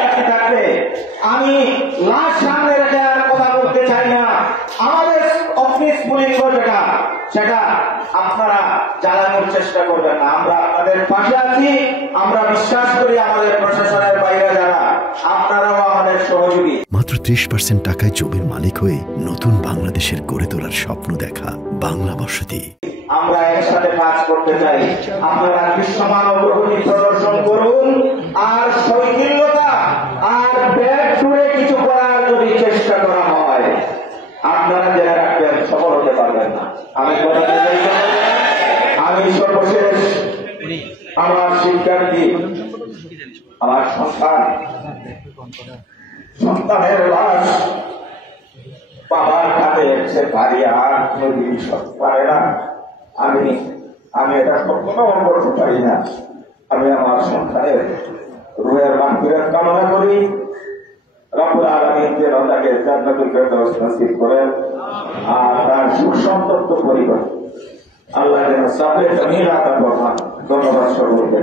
করছি থাকবে। আমি লাশ সামনে রেখে আর কথা বলতে চাই না। আমাদের অফিস পুলিশ সেটা আপনারা চালানোর চেষ্টা করবেন না। আমরা আপনাদের পাশে আছি। আমরা বিশ্বাস করি আমাদের প্রশাসনের বাইরে যারা, আপনারাও আমাদের সহযোগী। মাত্র 30% টাকায় জমির মালিক হয়ে নতুন বাংলাদেশের গড়ে তোলার স্বপ্ন দেখা বাংলা বসতি। আমরা একসাথে কাজ করতে চাই। আপনারা দৃশ্যমান অগ্রগতি প্রদর্শন করুন, আর শৈথিল্যতা আর ব্যাগ টুরে কিছু করার যদি চেষ্টা করা হয়, আপনারা জেনে রাখবেন সফল হতে পারবেন না। আমি সর্বশেষ আমার শিক্ষার্থী, আমার সন্তানের লাশ বাবার হাতে এসে ভারী আর যদি পারে না, আমি এটা কখনো করতে পারি না। আমি আমার সন্তানের রুহের মাগফিরাত কামনা করি। রব্বুল আলামিন যেন তাকে জান্নাতুল ফেরদাউস নসিব করেন, আর তার সুখ সন্তপ্ত পরিবার আল্লাহ যেন সাবরে জমিন আতা ফরমান। ধন্যবাদ সকলকে।